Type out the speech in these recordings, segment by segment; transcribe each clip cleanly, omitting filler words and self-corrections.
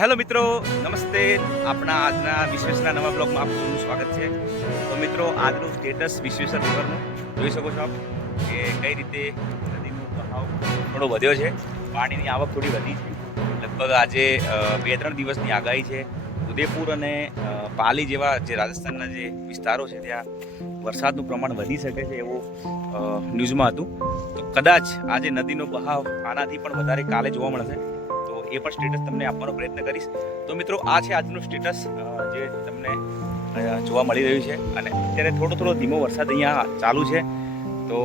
Hello મિત્રો, નમસ્તે. આપણા આજના વિશ્વેશના નવા બ્લોગમાં આપ સૌનું સ્વાગત છે. તો મિત્રો, આજનું સ્ટેટસ વિશ્વેશ્વર રિવરનું જોઈ શકો છો આપ કે કઈ રીતે નદીનો બહાવ થોડો વધ્યો છે, પાણીની આવક થોડી વધી છે. લગભગ આજે 2-3 દિવસની આગાહી છે. ઉદયપુર અને પાલી જેવા જે રાજસ્થાનના જે વિસ્તારો છે ત્યાં વરસાદનું પ્રમાણ વધી શકે છે એવું ન્યૂઝમાં હતું. તો કદાચ આજે નદીનો બહાવ આનાથી પણ વધારે કાલે જોવા મળશે. એ પણ સ્ટેટસ તમને આપવાનો પ્રયત્ન કરીશ. તો મિત્રો, આ છે આજનું સ્ટેટસ જે તમને જોવા મળી રહ્યું છે. અને અત્યારે થોડો ધીમો વરસાદ અહીંયા ચાલુ છે. તો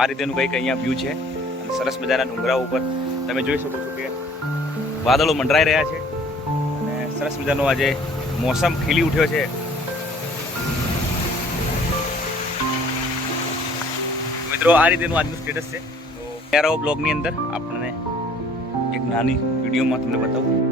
આ રીતેનું કંઈક અહીંયા વ્યૂ છે. અને સરસ મજાના ડુંગરા ઉપર તમે જોઈ શકો છો કે વાદળો મંડરાઈ રહ્યા છે અને સરસ મજાનો આજે મોસમ ખીલી ઉઠ્યો છે. મિત્રો, આ રીતેનું આજનું સ્ટેટસ છે. તો બ્લોગની અંદર આપણને એક નાની વિડીયોમાં તમને બતાવું.